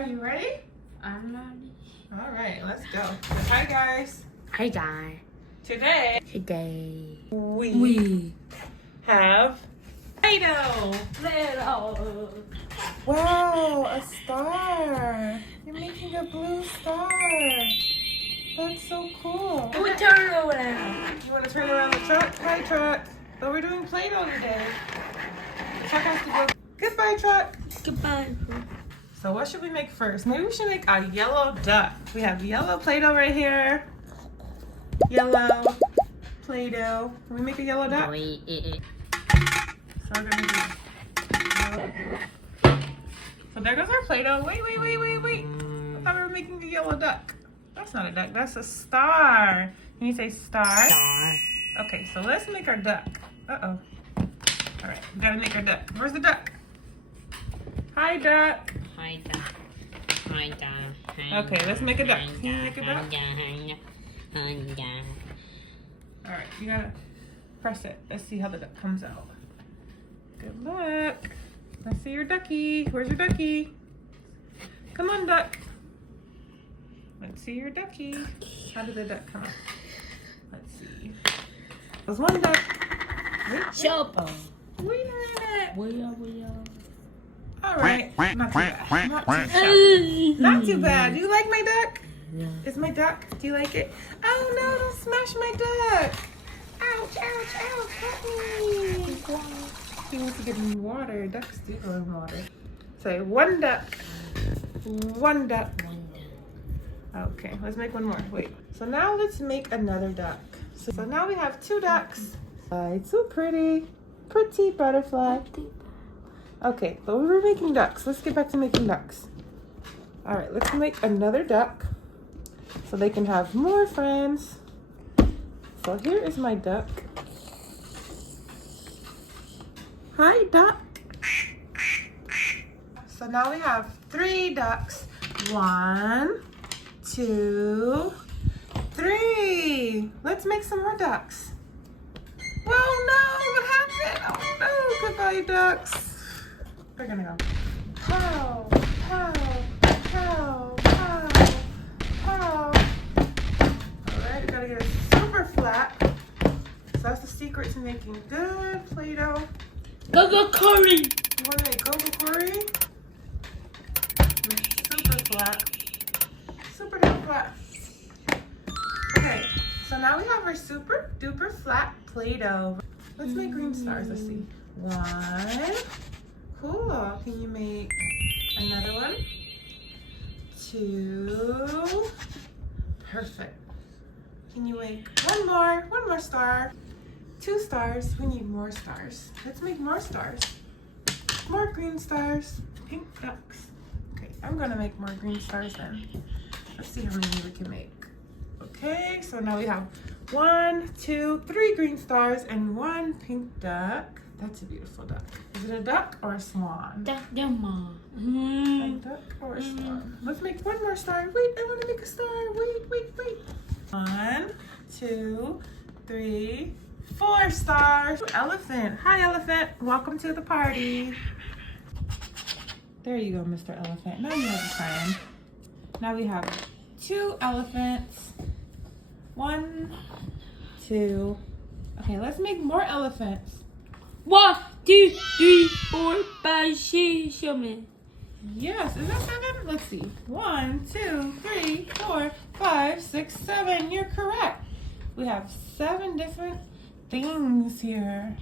Are you ready? I'm ready. All right, let's go. Hi guys. Hi guys. Today We have Play-Doh. Wow, a star. You're making a blue star. That's so cool. We turn it around. You want to turn around the truck? Hi, truck. But we're doing Play-Doh today. The truck has to go. Goodbye, truck. Goodbye. So what should we make first? Maybe we should make a yellow duck. We have yellow Play-Doh right here. Yellow Play-Doh. Can we make a yellow duck? So we're gonna do yellow. So there goes our Play-Doh. Wait. I thought we were making a yellow duck. That's not a duck, that's a star. Can you say star? Star. Okay, so let's make our duck. Uh-oh. All right, we gotta make our duck. Where's the duck? Hi, duck. Hi duck. Hi duck. Okay, let's make a duck. Can you make a duck? Hi duck. All right, you gotta press it. Let's see how the duck comes out. Good luck. Let's see your ducky. Where's your ducky? Come on, duck. Let's see your ducky. How did the duck come out? Let's see. There's one duck. Chopper. Wait a minute. We are. All right. Not too bad. Not too bad. Not too bad. Do you like my duck? Yeah. Is my duck? Do you like it? Oh no! Don't smash my duck. Ouch! Help me. He wants to get in water. Ducks do go in water. Say one duck. One duck. Okay, let's make one more. Wait. So now let's make another duck. So now we have two ducks. It's so pretty. Pretty butterfly. Okay, but we were making ducks. Let's get back to making ducks. All right, let's make another duck so they can have more friends. So here is my duck. Hi, duck. So now we have 3 ducks. 1, 2, 3. Let's make some more ducks. Well, no, what happened? Oh no, goodbye, ducks. We're gonna go. Pow, pow, pow, pow, pow. All right, we gotta get it super flat. So that's the secret to making good Play-Doh. Go curry. You wanna make go-go curry? Super flat. Super duper flat. Okay, so now we have our super duper flat Play-Doh. Let's make green stars. Let's see. 1. Cool. Can you make another one? 2. Perfect. Can you make one more star? 2 stars. We need more stars. Let's make more stars. More green stars. Pink ducks. Okay, I'm gonna make more green stars then. Let's see how many we can make. Okay, so now we have 1, 2, 3 green stars and 1 pink duck. That's a beautiful duck. Is it a duck or a swan? Duck mama. A duck or a swan? Let's make one more star. Wait, I want to make a star. Wait. 1, 2, 3, 4 stars. Elephant. Hi, elephant. Welcome to the party. There you go, Mr. Elephant. Now you have a friend. Now we have 2 elephants. 1, 2. Okay, let's make more elephants. 1, 2, 3, 4, 5, 6, 7. Yes, is that 7? Let's see. 1, 2, 3, 4, 5, 6, 7. You're correct. We have 7 different things here.